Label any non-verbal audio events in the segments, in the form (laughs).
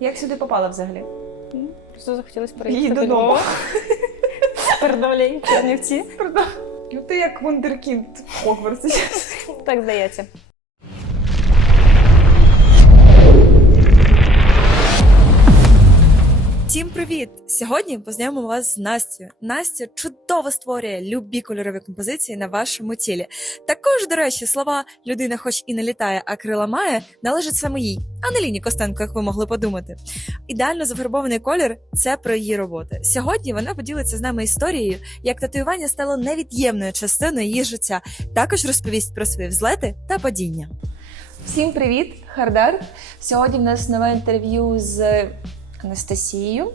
Як сюди попала взагалі? Просто захотілося Їй Їду додому. до (laughs) Чернівці. Ну ти як вундеркінд в Хогвартсі. Так здається. Всім привіт! Сьогодні познайомимо вас з Настю. Настя чудово створює любі кольорові композиції на вашому тілі. Також, до речі, слова людина, хоч і не літає, а крила має, належать саме їй, а не Ліні Костенко, як ви могли подумати. Ідеально зафарбований колір це про її роботи. Сьогодні вона поділиться з нами історією, як татуювання стало невід'ємною частиною її життя. Також розповість про свої взлети та падіння. Всім привіт, Хардар. Сьогодні в нас нове інтерв'ю з Анастасією.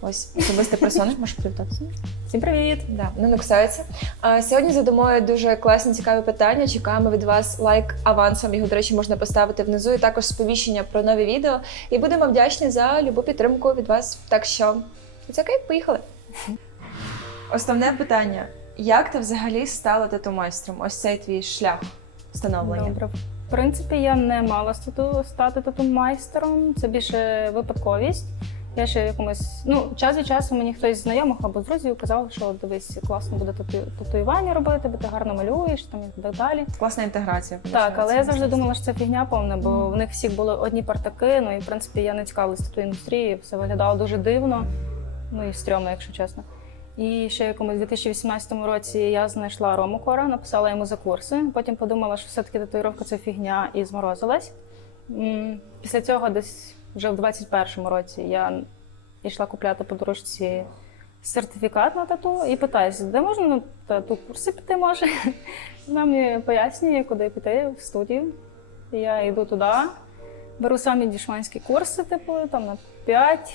Ось особиста персона, можеш привітатися. Всім привіт! Да, не нуксаються. А сьогодні задамо дуже класні цікаві питання. Чекаємо від вас лайк авансом. Його, до речі, можна поставити внизу, і також сповіщення про нові відео. І будемо вдячні за любу підтримку від вас. Так що це окей, поїхали. Основне питання: як ти взагалі стала тату-майстром? Ось цей твій шлях становлення. Добре. В принципі, я не мала стату, стати тату-майстером. Це більше випадковість. Я ще якомусь ну час від часу мені хтось з знайомих або з друзів казав, що дивись, класно буде тату, татуювання робити, бо ти гарно малюєш там і так далі. Класна інтеграція. Так, але я завжди думала, що це фігня повна, бо Мгм. в них всіх були одні партаки. Ну і в принципі я не цікавилась тату індустрією, все виглядало дуже дивно, ну і стрьомно, якщо чесно. І ще в якомусь 2018 році я знайшла Рому Кора, написала йому за курси. Потім подумала, що все-таки татуїровка це фігня, і зморозилась. Після цього, десь вже в 21-му році, я йшла купляти по сертифікат на тату і питаюся, де можна на тату курси піти може. (laughs) Вона мені пояснює, куди піти в студію. Я йду туди, беру самі дішманські курси, типу, там на 5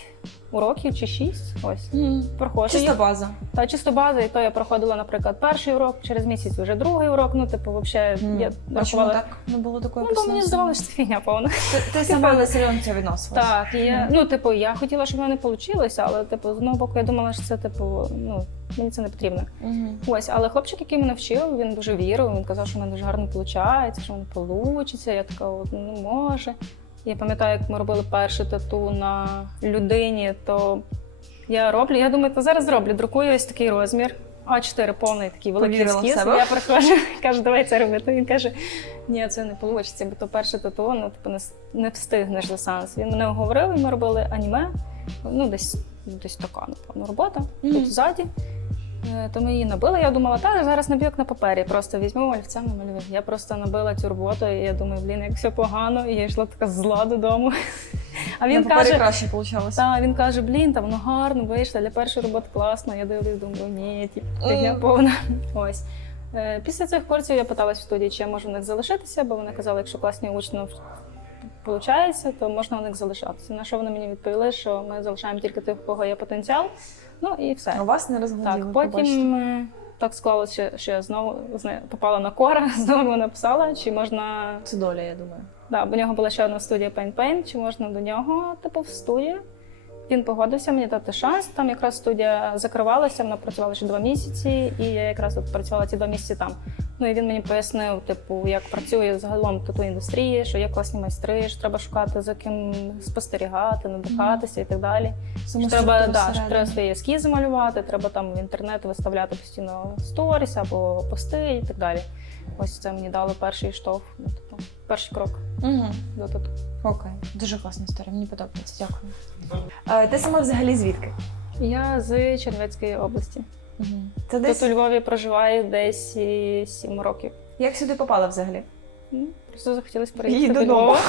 уроків чи 6. Ось. Мгм. Проходжу. Чисто база. Та чисто база, і то я проходила, наприклад, перший урок, через місяць вже другий урок. Ну, типу, взагалі, я А чому так не було такої Ну, бо мені здавалося, що це фігня повна. Ти, ти сама не серйозно це відносилась? Так, і я, ну, типу, я хотіла, щоб в мене вийшло, але типу, з одного боку, я думала, що це типу, ну, мені це не потрібно. Мгм. Ось, але хлопчик, який мене вчив, він дуже вірив. Він казав, що в мене дуже гарно виходить, що в мене вийде. Я така, ну може. Я пам'ятаю, як ми робили перше тату на людині, то я роблю. Я думаю, то зараз зроблю. Друкую ось такий розмір. А4 повний такий великий ескіз. Я приходжу, (laughs) кажу, давай це робити. Він каже: ні, це не вийде, бо то перше тату, ну типу не, не встигнеш за сеанс. Він мене оговорив, і ми робили аніме. Ну, десь, десь така, напевно, робота. Мгм. Тут ззаді. Е, То ми її набили. Я думала, та зараз наб'ю як на папері, просто візьму олівцем намалюю. Я просто набила цю роботу, і я думаю, блін, як все погано, і я йшла така зла додому. (laughs) А він На каже, краще вийшло. та, він каже, блін, там воно гарно вийшло, для першої роботи класно. Я дивлюсь, думаю, ні, фігня повна. (laughs) Ось. Е, Після цих курсів я питалась в студії, чи я можу в них залишитися, бо вони казали, якщо класні учні виходить, то можна у них залишатися. На що вони мені відповіли, що ми залишаємо тільки тих, у кого є потенціал. Ну і все. А вас не розгляділи, Так, потім е, так склалося, що- що я знову з нею попала на кора, (laughs) знову йому написала, чи можна. Це доля, я думаю. Да, бо в нього була ще одна студія Paint Paint, чи можна до нього, типу, в студію. Він погодився мені дати шанс. Там якраз студія закривалася, вона працювала ще два місяці, і я якраз от працювала ці два місяці там. Ну і він мені пояснив, типу, як працює загалом тату індустрії, що є класні майстри, що треба шукати за ким спостерігати, надихатися і так далі. Що треба, да, що треба свої ескізи малювати, треба там в інтернет виставляти постійно сторіс або пости і так далі. Ось це мені дало перший штовх, ну, типу, перший крок Угу. до тату. Окей. Дуже класна історія, мені подобається, дякую. А, ти сама взагалі звідки? Я з Чернівецької області. Угу. Це Тут у Львові проживаю десь і сім років. Як сюди попала взагалі? Ну, Просто захотілося Їй переїхати до додому. Львова.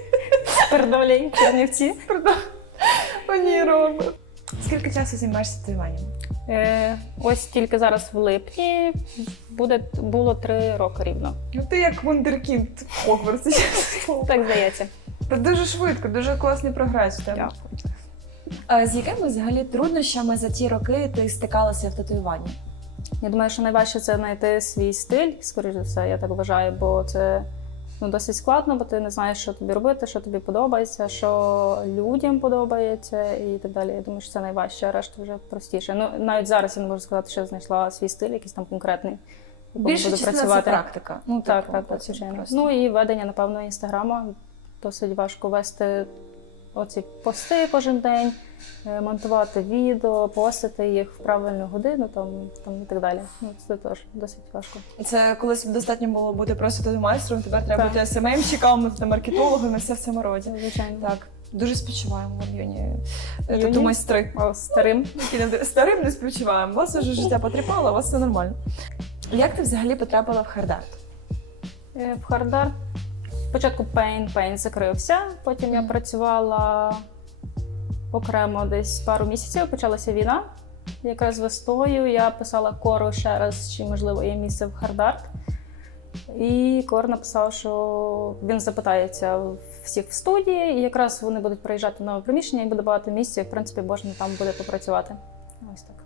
(laughs) Передовлі, Чернівці. Пані Рома. Скільки часу займаєшся татуюванням? Е, ось тільки зараз в липні буде, було три роки рівно. Ну ти як вундеркінд в Хогвартсі. Так здається. Та дуже швидко, дуже класний прогрес в тебе. Дякую. А з якими взагалі труднощами за ті роки ти стикалася в татуюванні? Я думаю, що найважче це знайти свій стиль, скоріш за все, я так вважаю, бо це ну, досить складно, бо ти не знаєш, що тобі робити, що тобі подобається, що людям подобається і так далі. Я думаю, що це найважче, а решта вже простіше. Ну, навіть зараз я не можу сказати, що я знайшла свій стиль, якийсь там конкретний. якому Більше буду частина це практика. Ну так, Типу, так, так, звичайно. Ну і ведення, напевно, інстаграма. Досить важко вести оці пости кожен день, е, монтувати відео, постити їх в правильну годину там, там і так далі. Ну, це теж досить важко. Це колись достатньо було бути просто майстром, тепер треба Так. бути СММщиком, та маркетологом і все в цьому роді. Звичайно. Так, дуже співчуваємо вам, юні Юні? тату майстри. О, старим. Не- Старим не співчуваємо. Вас вже життя потріпало, у вас все нормально. Як ти взагалі потрапила в хардарт? Е, В Хардар спочатку Пейн, Пейн закрився. Потім я працювала окремо десь пару місяців. Почалася війна. Якраз весною я писала кору ще раз, чи можливо є місце в Хардарт. І Кор написав, що він запитається всіх в студії, і якраз вони будуть приїжджати в нове приміщення і буде багато місць, і в принципі можна там буде попрацювати. Ось так.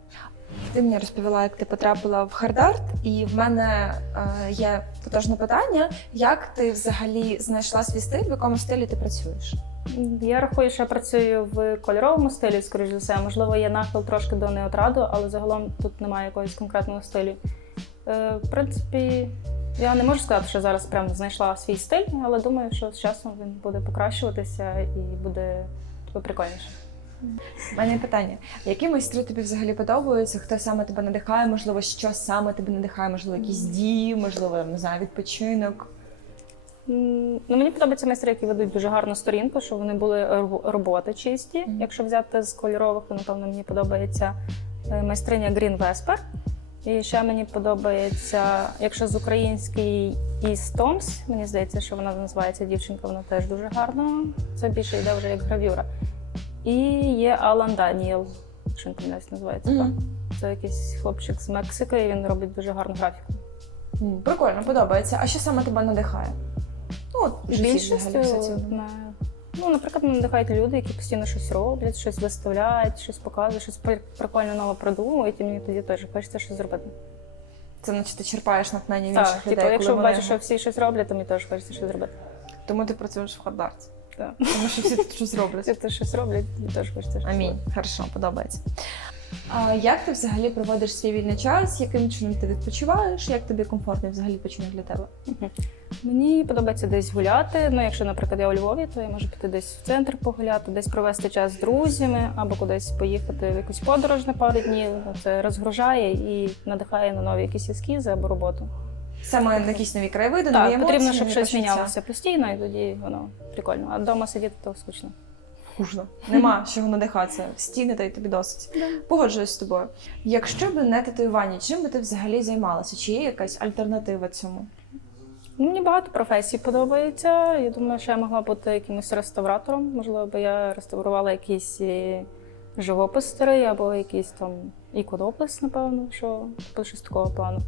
Ти мені розповіла, як ти потрапила в хардарт, і в мене е, є тотожне питання: як ти взагалі знайшла свій стиль, в якому стилі ти працюєш? Я рахую, що я працюю в кольоровому стилі, скоріш за все. Можливо, є нахил трошки до неотраду, але загалом тут немає якогось конкретного стилю. Е, в принципі, я не можу сказати, що зараз прям знайшла свій стиль, але думаю, що з часом він буде покращуватися і буде прикольніше. У мене питання: які майстри тобі взагалі подобаються? Хто саме тебе надихає? Можливо, що саме тебе надихає? Можливо, якісь дії, можливо, не знаю, відпочинок. Ну, мені подобаються майстри, які ведуть дуже гарну сторінку, щоб вони були роботи чисті. Мгм. Якщо взяти з кольорових, то напевно мені подобається е, майстриня Green Vesper. І ще мені подобається, якщо з української East Toms, мені здається, що вона називається дівчинка, вона теж дуже гарна. Це більше йде вже як гравюра. І є Алан Даніел, якщо не помиляюсь, називається Мгм. так. Це якийсь хлопчик з Мексики, і він робить дуже гарну графіку. М, Прикольно, подобається. А що саме тебе надихає? Ну, от, в житті взагалі, на- ну, наприклад, мене надихають люди, які постійно щось роблять, щось виставляють, щось показують, щось при- прикольне нове придумують, і мені тоді теж хочеться щось зробити. Це значить ти черпаєш натхнення в інших Так, людей. типу, якщо коли вони- бачу, що всі щось роблять, то мені теж хочеться щось зробити. Тому ти працюєш в хардарті. Так. Тому що всі тут щось роблять. Якщо ти щось роблять, тобі теж щось Амінь. Хорошо, подобається. А як ти взагалі проводиш свій вільний час? Яким чином ти відпочиваєш? Як тобі комфортний взагалі відпочинок для тебе? Мені подобається десь гуляти. Ну, якщо, наприклад, я у Львові, то я можу піти десь в центр погуляти, десь провести час з друзями або кудись поїхати в якусь подорож на пару днів. Це розгружає і надихає на нові якісь ескізи або роботу. Саме на якісь нові краєвиди, нові емоції, потрібно, щоб нові щось почуття. мінялося постійно, і тоді воно прикольно. А вдома сидіти то скучно. Скучно. Нема чого надихатися. Стіни та й тобі досить. Погоджуюсь з тобою. Якщо б не татуювання, чим би ти взагалі займалася? Чи є якась альтернатива цьому? Ну, Мені багато професій подобається. Я думаю, що я могла бути якимось реставратором. Можливо, би я реставрувала якийсь е, живопис старий, або якийсь там іконопис, напевно, що щось такого плану.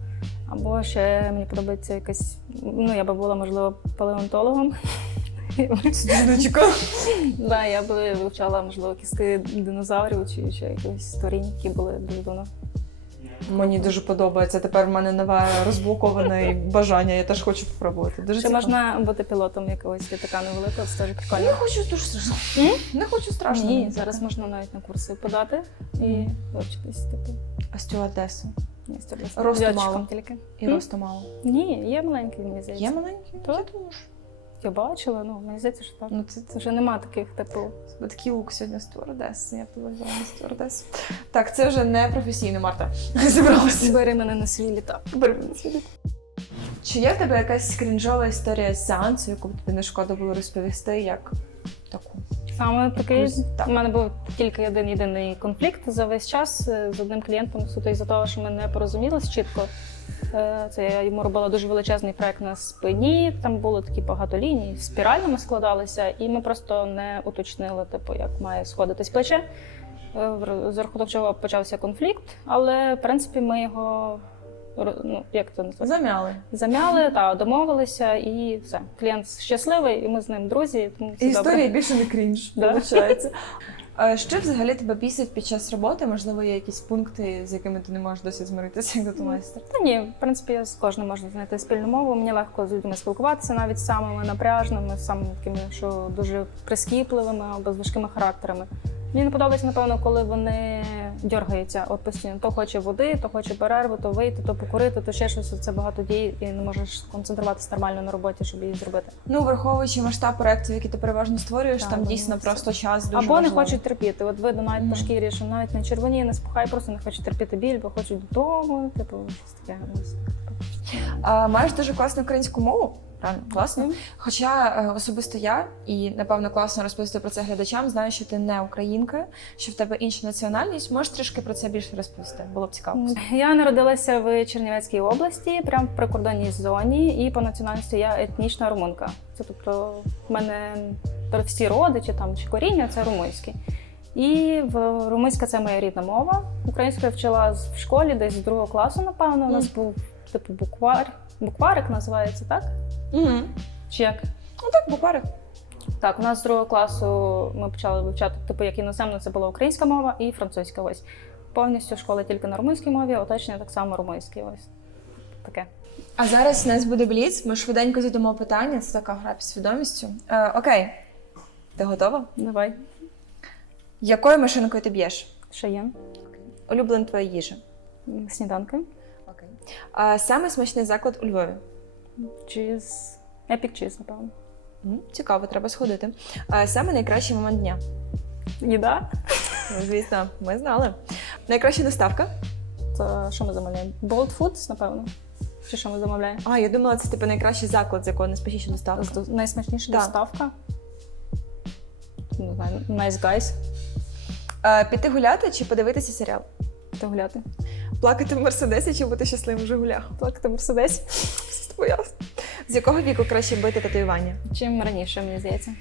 Або ще мені подобається якась. Ну, я би була, можливо, палеонтологом. Да, я би вивчала, можливо, кістки динозаврів чи ще якихось створінь, які були дуже давно. Мені дуже подобається. Тепер в мене нове розблоковане бажання. Я теж хочу спробувати. Дуже Ще можна бути пілотом якогось літака невеликого, це теж Не хочу дуже страшно. Не хочу страшно. Ні, зараз можна навіть на курси подати і вивчитись. Типу, А стюардесу. Ні, стюардеса. Росту Льотчиком мало. тільки. І М? росту мало. Ні, є маленький, мені здається. Є маленькі? Так. Я думаю, що- Я бачила, ну мені здається, що так. Ну, це, Це вже нема таких, типу. Бо такий лук сьогодні стюардес. Я повезла на стюардес. Так, це вже не професійно, Марта. (laughs) Зібралася. Бери мене на свій літак. Бери мене на світо. Чи є в тебе якась крінжова історія з сеансу, яку б тобі не шкода було розповісти, як? Саме такий. Так. У мене був тільки один єдиний конфлікт за весь час е, з одним клієнтом, суто із-за того, що ми не порозумілися чітко. Е, Це я йому робила дуже величезний проект на спині. Там було такі багато ліній, спірально ми складалися, і ми просто не уточнили, типу, як має сходитись плече. Е, За рахунок чого почався конфлікт, але в принципі ми його ну, як це називається? Замяли. Замяли та домовилися, і все. Клієнт щасливий, і ми з ним друзі. Тому все І історія добре. більше не крінж, Да. виходить. (laughs) А Що взагалі тебе бісить під час роботи? Можливо, є якісь пункти, з якими ти не можеш досі змиритися, як тату-майстер? Та ні, в принципі, я з кожним можна знайти спільну мову. Мені легко з людьми спілкуватися, навіть з самими напряжними, з самими такими, що дуже прискіпливими або з важкими характерами. Мені не подобається, напевно, коли вони дергаються от постійно. То хоче води, то хоче перерву, то вийти, то покурити, то ще щось. Це багато дій, і не можеш концентруватися нормально на роботі, щоб її зробити. Ну, враховуючи масштаб проєктів, які ти переважно створюєш, Так, там дійсно це- просто час дуже Або не хочуть терпіти. От видно навіть Мгм. по шкірі, що навіть не червоніє, не спухає, просто не хочуть терпіти біль, бо хочуть додому, типу, щось таке. ось. А, маєш дуже класну українську мову. Правильно, класно. Мгм. Хоча е, особисто я, і напевно класно розповісти про це глядачам, знаю, що ти не українка, що в тебе інша національність. Можеш трішки про це більше розповісти? Було б цікаво. Я народилася в Чернівецькій області, прямо в прикордонній зоні, і по національності я етнічна румунка. Це тобто в мене всі родичі там чи коріння це румунські. І в румунська це моя рідна мова. Українську я вчила в школі, десь з другого класу, напевно. У нас був типу буквар. Букварик називається, так? Угу. Чи як? Ну так, букварик. Так, у нас з другого класу ми почали вивчати, типу, як іноземно це була українська мова і французька. Ось повністю школа тільки на румунській мові, оточення так само румунській. Ось таке. А зараз у нас буде бліц. Ми швиденько задамо питання. Це така гра під свідомістю. Е, окей, ти готова? Давай. Якою машинкою ти б'єш? Є. Улюблена твоя їжа. Сніданки. А саме смачний заклад у Львові. Чіз. Епік чіз, напевно. М, Цікаво, треба сходити. А саме найкращий момент дня. Їда. Ну, звісно, ми знали. Найкраща доставка. Це що ми замовляємо? Bold Foods, напевно. Чи що ми замовляємо? А, я думала, це типу найкращий заклад, з якого найспішніша доставка. З- Найсмачніша Так. доставка. Не знаю, Nice Guys. А, піти гуляти чи подивитися серіал? Та гуляти. Плакати в Мерседесі чи бути щасливим в Жигулях? Плакати в Мерседесі. Все з. З якого віку краще бити татуювання? Чим раніше, мені здається.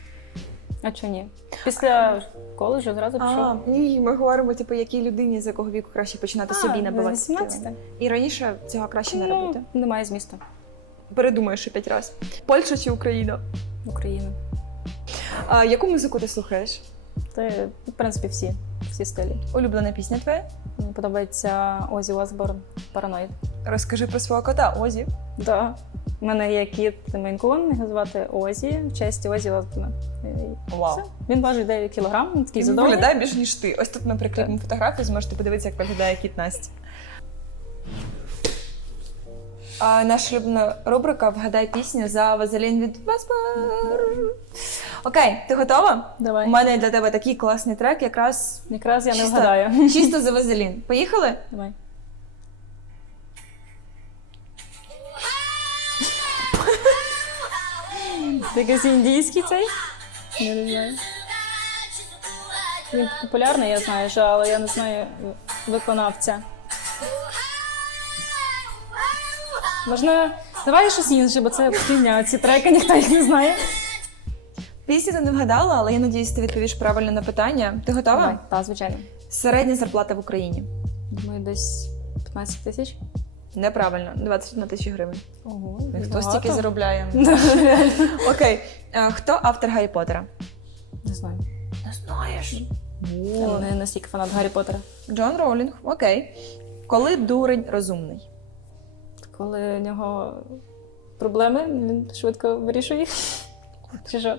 А чого ні? Після коледжу зразу А, пішов. ні, ми говоримо, типу, якій людині з якого віку краще починати собі набивати. 18? І раніше цього краще не робити. Ну, немає змісту. Передумаєш ще п'ять разів. Польща чи Україна? Україна. А, яку музику ти слухаєш? Це, в принципі, всі. Всі стилі. Улюблена пісня твоя? Мені подобається Озі Осборн Параноїд. Розкажи про свого кота Озі. Да. У мене є кіт Мейнкун, його звати Озі, в честь Озі Осборна. Вау. все. Він важить 9 кілограм, він такий Він задоволений. виглядає більше, ніж ти. Ось тут ми прикріпимо фотографію, зможете подивитися, як виглядає кіт Насті. А, наша улюблена рубрика Вгадай пісню за Вазелін від Веспер. Окей, ти готова? У мене для тебе такий класний трек, якраз Якраз я не Чисто. вгадаю. (laughs) чисто за Вазелін. Поїхали? Давай. (laughs) Це якийсь індійський цей? Не знаю. Він популярний, я знаю, що, але я не знаю виконавця. Можна. Давай щось інше, бо це фігня. Ці треки ніхто їх не знає. Пісню ти не вгадала, але я надіюсь, ти відповіш правильно на питання. Ти готова? Так, звичайно. Середня зарплата в Україні. Думаю, десь 15 тисяч. Неправильно, 21 тисяча гривень. Ого. Хто стільки заробляє? (laughs) Окей. Хто автор Гаррі Поттера? Не знаю. Не знаєш. Я не настільки фанат Гаррі Поттера. Джон Роулінг, окей. Коли дурень розумний? Коли у нього проблеми, він швидко вирішує їх. Чи що?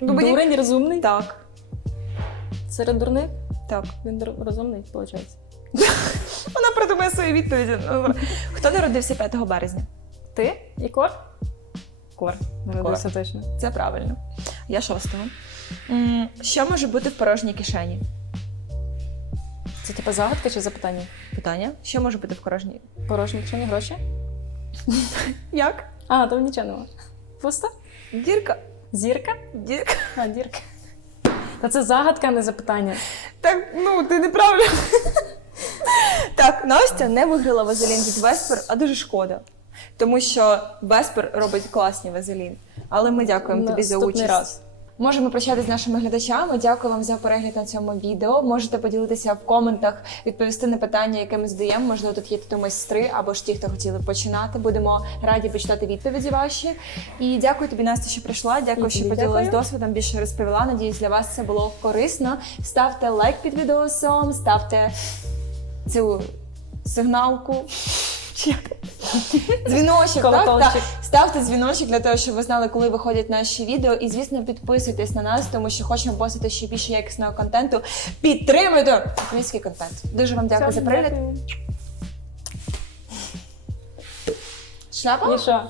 Ну, Дурень розумний. Так. Серед дурних Так. він дур- розумний, виходить. (laughs) Вона придумає свої відповіді. Хто народився 5 березня? Ти і кор? Кор. Народився точно. Це правильно. Я шостого. М, Що може бути в порожній кишені? Це типу загадка чи запитання? Питання. Що може бути в порожній? Порожні кишені гроші? Як? А, там нічого нема. Пусто? Дірка. Зірка? Дірка. А, дірка. Та це загадка, а не запитання. Так, ну ти неправильно. так, Настя не виграла вазелін від Веспер, а дуже шкода. Тому що Веспер робить класні вазелін. Але ми дякуємо тобі за Наступний участь. раз. Можемо прощатися з нашими глядачами. Дякую вам за перегляд на цьому відео. Можете поділитися в коментах, відповісти на питання, яке ми задаємо. Можливо, тут є тут майстри або ж ті, хто хотіли починати. Будемо раді почитати відповіді ваші. І дякую тобі, Настя, що прийшла. Дякую, що поділилась досвідом. Більше розповіла. Надіюсь, для вас це було корисно. Ставте лайк під відеосом, ставте цю сигналку. Чи як? (laughs) Дзвіночок, так? Так. Ставте дзвіночок для того, щоб ви знали, коли виходять наші відео. І, звісно, підписуйтесь на нас, тому що хочемо постити ще більше якісного контенту. Підтримуйте український контент. Дуже вам дякую за перегляд. Шляпа? І що?